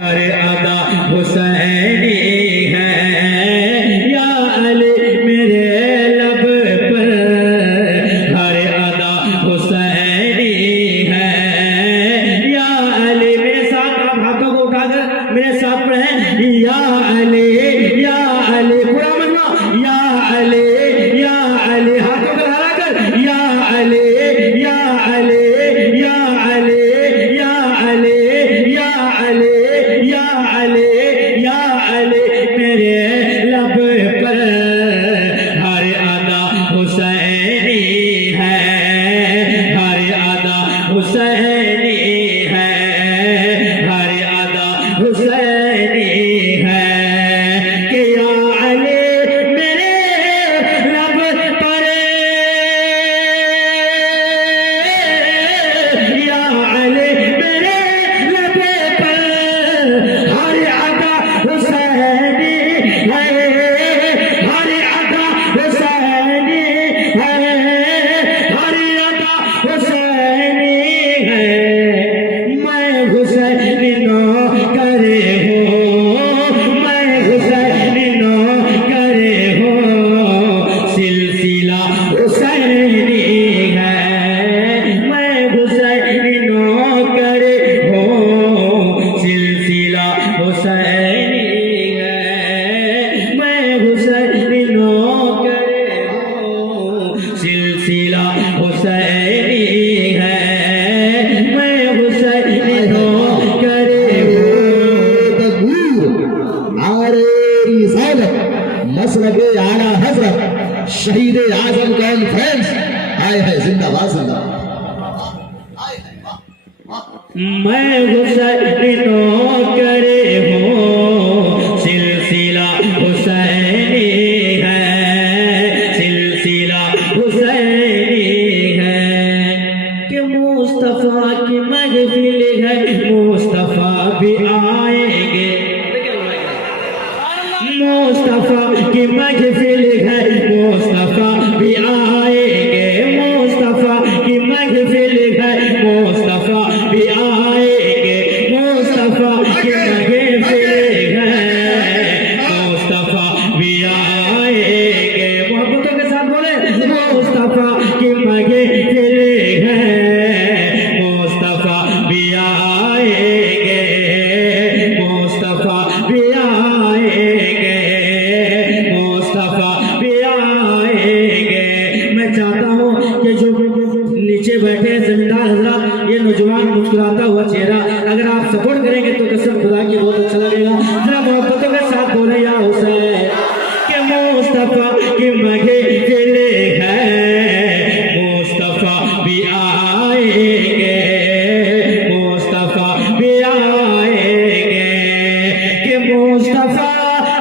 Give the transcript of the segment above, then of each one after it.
अरे अदा हुसैनी है या अली मेरे लब पर, अरे अदा हुसैनी है या अली। मेरे साथ आप हाथों को उठाकर मेरे साथ पढ़ें, या अली पूरा मनो, या अली हाथों को लगा कर, या अली या अली या अली या अली या अली या अली या अली मेरे लब पर, हर अदा हुसैनी है, हर अदा हुसैनी है, हर अदा हुसैनी है कि या अली मेरे लब पर, या अली मेरे लब पर, हर अदा हुसैनी है, हर अदा हुसैनी है, हर अदा हुसैनी है। मैं हुसैनी नो करे हो, मैं हुसैनी नो करे हो, सिलसिला हुसैनी है। मैं हुसैनी नो करे हो, सिलसिला हुसैनी है। मैं हुसैनी नो करे हो, सिलसिला हुसैनी है। मैं हुसैनी नो करे हो। आरे रिसालत मसलके आला हजरत शहीद आजम कॉन्फ्रेंस आए है जिंदाबाद जिंदाबाद। मैं हुसैनी नो करे हो, सिलसिला हुसैनी है, सिलसिला हुसैनी है कि मुस्तफा की महफिल है, मुस्तफा भी आएंगे, मुस्तफा की महफिल है, मुस्तफा भी आएंगे, मुस्तफा की महफिल है, मुस्तफा भी आएंगे, मुस्तफा की महफिल है, मुस्तफा भी आएंगे। मोहब्बतों के साथ बोले, मुस्तफा की महफिल है, मुस्तफा भी आएंगे, मुस्तफा भी आएंगे, मुस्तफा भी आएंगे। मैं चाहता हूँ कि जो नीचे बैठे जमींदार हजरात, ये नौजवान मुस्कुराता हुआ चेहरा अगर आप सपोर्ट करेंगे तो कसम खुदा की बहुत अच्छा लगेगा। जरा मोहब्बतों के साथ बोले या हुसैन कि मुस्तफा की महफिल है, मुस्तफा भी आएंगे, मुस्तफा भी आएंगे कि मुस्तफा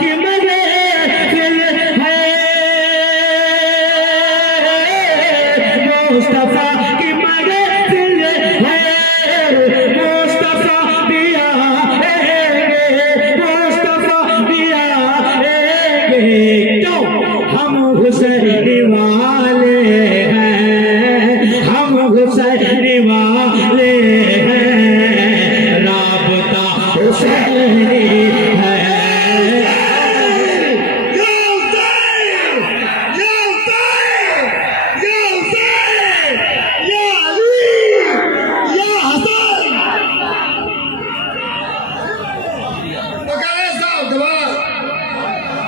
की महफिल है, मुस्तफा की महफिल है, मुस्तफा भी आएंगे, मुस्तफा भी आएंगे। क्यों? हम हुसैनी वाले हैं, हम हुसैनी वाले हैं, राबता हुसैनी है।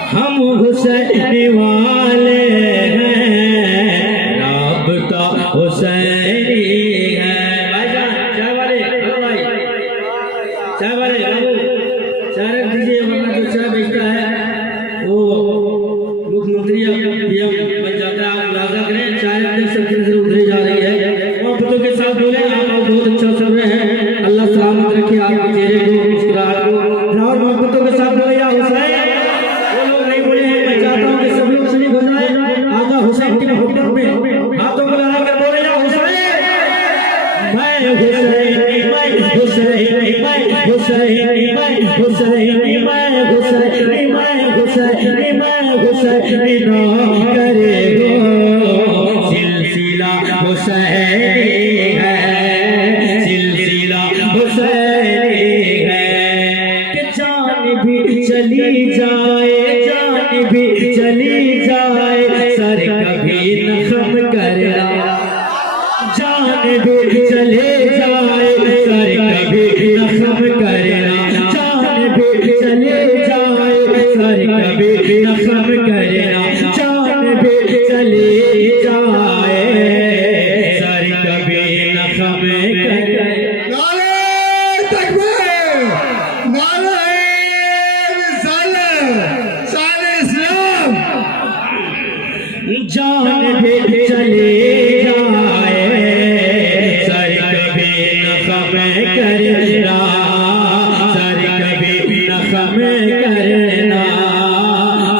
हम हुसैनी वाले हैं, राबता हुसैनी है। भाईजान चाय वाले, हेलो भाई, चाय वाले बाबू चाय रख दीजिए, वरना जो चाय बेचता है वो मुख्यमंत्री या पीएम बन जाता है। आप मुलाजा करें, चाय देख सकते हैं उधर जा रही है। मोहब्बतों के साथ बोले, आप बहुत अच्छा चल रहे हैं, अल्लाह सलामत रखे आपके चेहरे को, मुस्कुराहट को। और मोहब्बतों के साथ बोले या हुसैन। मैं चाहता हूँ कि सब लोग शरीक हो जाए आगा हुसैन की मोहब्बत में, हाथों को लगाकर बोले या हुसैन। मैं हुसैनी, मैं हुसैनी, मैं हुसैनी, मैं हुसैनी, मैं हुसैनी, मैं हुसैनी, मैं हुसैनी नो करे हो, सिलसिला हुसैनी है, सिलसिला हुसैनी है। चली जाए जान भी चली जाए सर कभी न खम करना जान भी चले जाए सर कभी न खम करना जान भी चले जाए सर कभी न खम करना जान भी चले जाए सर कभी न खम करना नारे तकबीर, नारे रिसालत, शान-ए इस्लाम। जान भी चले जाए सर कभी न खम करना सर कभी न खम करना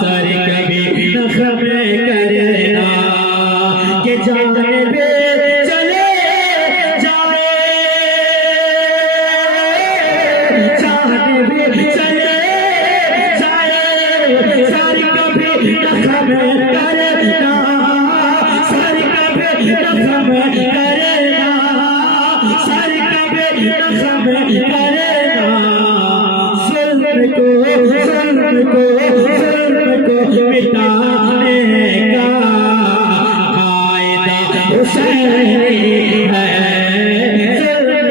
सर कभी न खम करना कि जान भी चले जाए जान भी चले जाए सर कभी न खम करना सर कभी न खम करना सर कभी न खम करना जुल्म को मिटाने का कायदा हुसैनी है जुल्म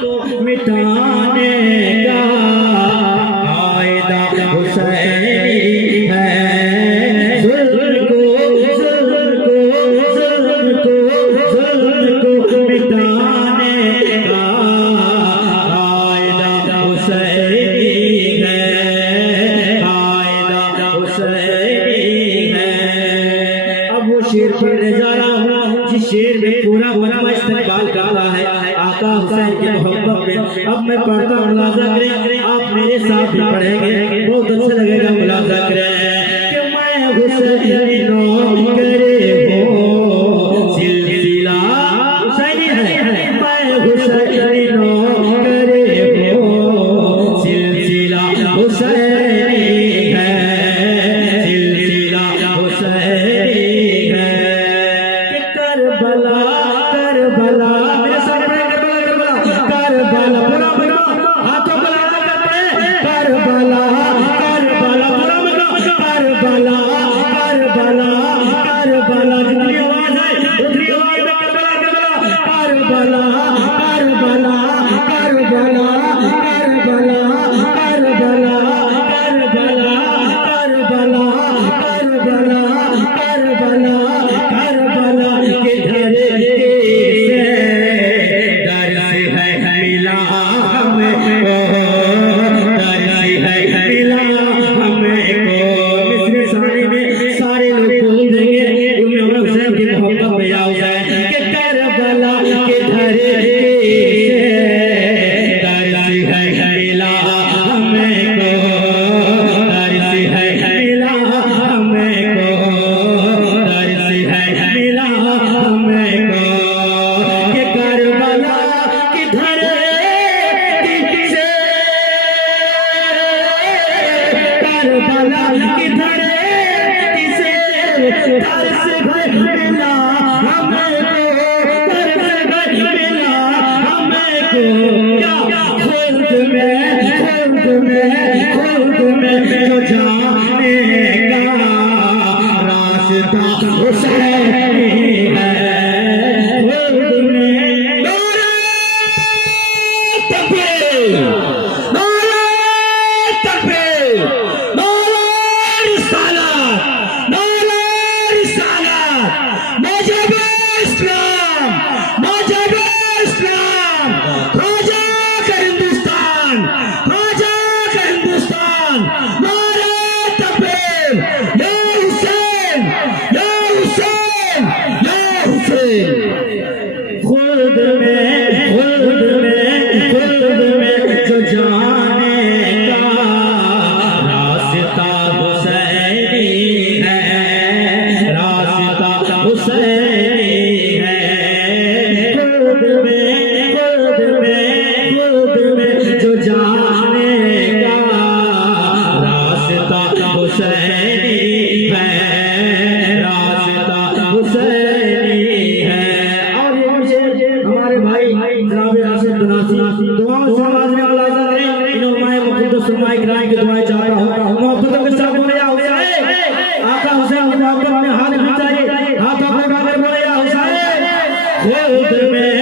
को मिटाने का कायदा हुसैनी है जुल्म को मिटाने का कायदा हुसैनी है कायदा हुसैनी है। अब वो शेर पढ़ने जा रहा हूँ जिस शेर में पूरा वनमा इस्तेमाल डाला है आका हुसैन के मोहब्बत में। अब मैं पढ़ता हूँ, मुलाजा करें, आप मेरे साथ भी पढ़ेंगे, बहुत अच्छा लगेगा। मुलाजा करें कि मैं हुसैनों करे हो सिलसिला हुसैनी है मैं हुसैनों करे हो सिलसिला हुसैनी है सिलसिला हुसैनी है कि करबला करबला मेरे सामने करबला करबला पूरा बना हाथों को लगा करते करबला करबला पूरा बना करबला करबला करबला जितनी आवाज है उतनी आवाज में Karbala Karbala Karbala Karbala Karbala Karbala Karbala Karbala Karbala Karbala Karbala के धरे से दर्द है मिला हमें को दर्द है मिला हमें को। मिस्र सारे में सारे लोग बोल देंगे तुम्हें हुसैन की मोहब्बत में आओ जाए कि करबला के धरे से दर्द है मिला हमें को दर्द है मिला हमें को दर्द है मिला हमें को कि करबला की धरती से करबला की धरती से दर्द मिला हमें को दर्द मिला हमें को। क्या खुद में जो जाने का रास्ता हुसैनी है खुद में नारे तकबीर, नारे तकबीर, नारे रिसालत, नारे रिसालत, मुजब इस्लाम, मुजब इस्लाम, ख्वाजा का हिंदुस्तान, ख्वाजा का हिंदुस्तान, नारे तकबीर, या हुसैन, या हुसैन, या हुसैन। खुद में जो जाने का रास्ता हुसैनी है रास्ता हुसैनी है खुद में जो जाने का रास्ता हुसैनी है रास्ता हुसैनी है। और ये मुझे हमारे भाई जनाब आसिफ बनासी दुआओं से नवाजने वाला है। किराए की दुआएं चाहता हूँ। मोहब्बतों के साथ बोले या हुसैन, आका हुसैन की मोहब्बत में हाथ मिलाइए, हाथों को उठाकर बोले या हुसैन। खुद में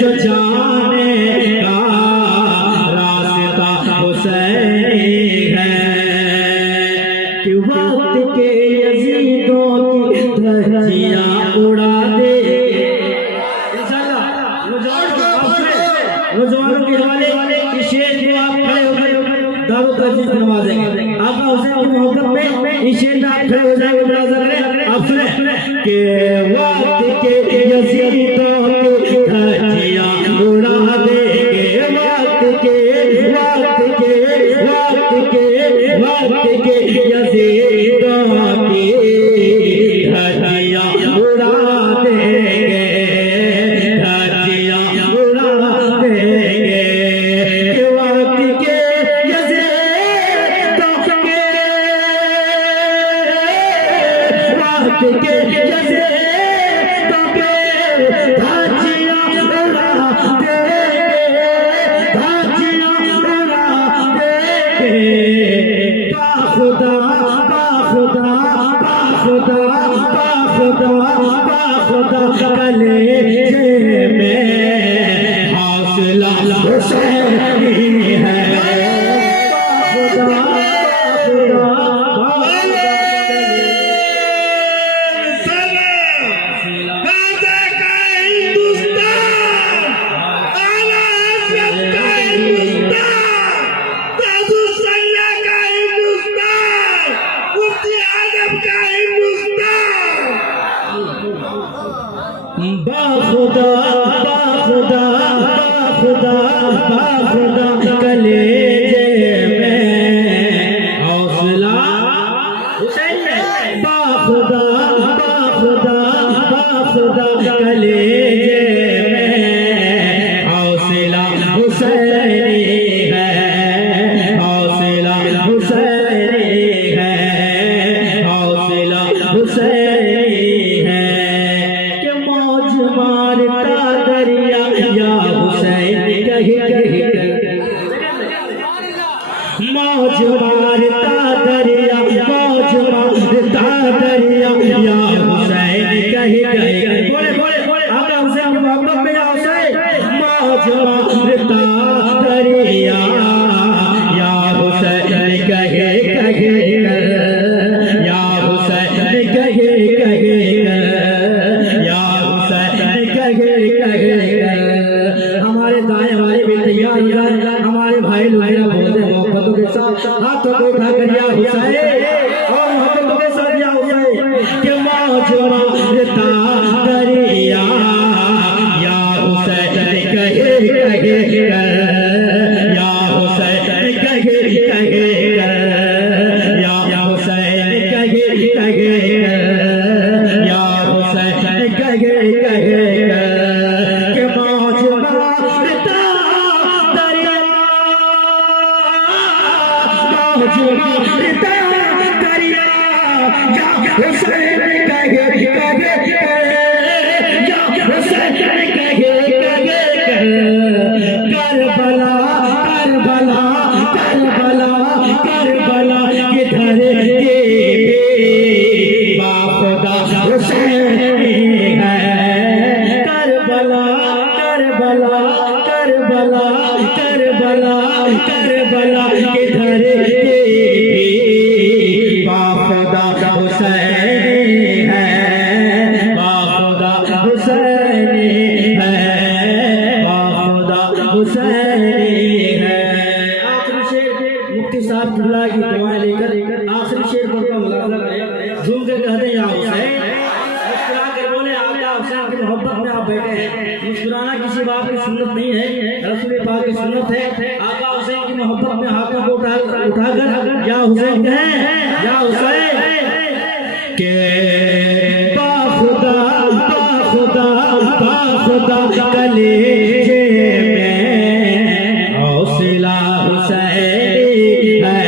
जो जाने का रास्ता हुसैनी है कि वक्त के यजीदों की धज्जियां उड़ा दे। इंशाअल्लाह नौजवानों के हवाले इस शेर को आप खड़े होकर दारू तस्वीर नवाजेंगे। आका हुसैन की मोहब्बत में इस शेर में आप खड़े हो जाएंगे, मुनाज़र करें। आप सुने के वक्त के यजीदों की धज्जियां उड़ा देंगे, वक्त के यजीदों की धज्जियां उड़ा देंगे, धज्जियां उड़ा देंगे। वक्त के यजीदों के, वक्त के यजीदों के धज्जियां उड़ा देंगे, धज्जियां उड़ा देंगे। बाखुदा बाखुदा बाखुदा बाखुदा बाखुदा कलेजे में हौसला हुसैनी है। बाखुदा बाखुदा बाखुदा बाखुदा बाखुदा बाखुदा बाखुदा कलेजे में हौसला हुसैन है। बाखुदा बाखुदा बाखुदा कलेजे में हौसला हुसैनी है, हौसला हुसैनी है, हौसला हुसैनी है। मारता दरिया या हुसैन कही कही मौज मारता दरिया, मौज मारता दरिया या हुसैन कही कही। बोले बोले बोले आका हुसैन की मोहब्बत में या हुसैन। मौज मारता दरिया या हुसैन कहे कहे, या हुसैन कहे कहे, हमारे दाएं वाले भी तैयार हो जाए। हमारे भाई लोग बोलते मोहब्बतों के साथ हाथों को उठा कर या हुसैन, और मोहब्बतों के साथ या हुसैन के मौज मारता दरिया या हुसैन कहे कहे, या हुसैन कहे कहे, या हुसैन कहे कहे, या हुसैन कहे कहे। दरिया या हुसैन कहे कहे, या हुसैन कहे कहे। करबला करबला करबला करबला किधर के बाखुदा हुसैनी है। Karbala Karbala Karbala Karbala Karbala किधर बाखुदा हुसैनी है, बाखुदा हुसैनी है, बाखुदा हुसैनी है। आखिरी शेर मुफ्ती साहब किबला की दुआएं लेकर आखिरी शेर पढ़ता मुलाज़ा झूम के कहते हैं या हुसैन। मुस्कुरा कर बोले आका हुसैन की मोहब्बत में आप बैठे हैं। मुस्कुराना किसी बात की सुन्नत नहीं है, रसूल पाक की सुन्नत है। आका हुसैन की मोहब्बत में हाथों को उठाकर या हुसैन कहें, या हुसैन के बाखुदा बाखुदा बाखुदा कलेजे में हौसला हुसैनी है,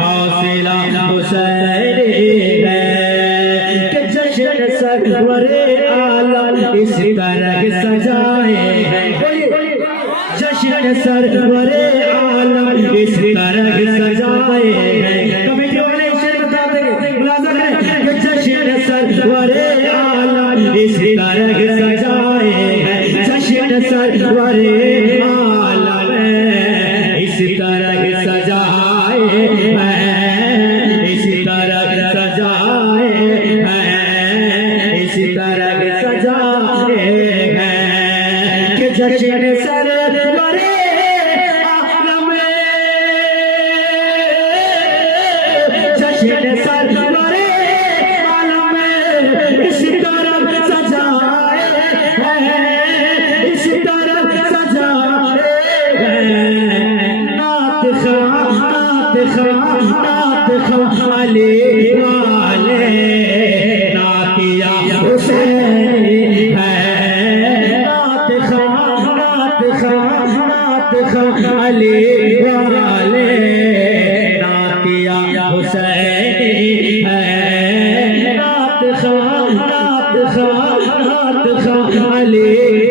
हौसला हुसैनी है। कि जश्न सरवरे आलम इस तरह सजाए हैं, जश्न जश्न सरवरे आलम इस तरह सजाए हैं। कमेटी वाले इसे बताते हैं, मुलाजा करें कि जश्न सरवरे आलम इस तरह सजाए हैं। जश्न सरवरे आलम इस तरह सजाए हैं, इस तरह सजाए हैं, इस तरह सजाए हैं कि जश्न सरवरे आलम, जश्न सरवरे आलम इस तरह सजाए हैं, इस तरह सजाए हैं। नात खां अली वाले नातिया हुसैन है। नात खां अली वाले नातिया हुसैन है। नात खां अली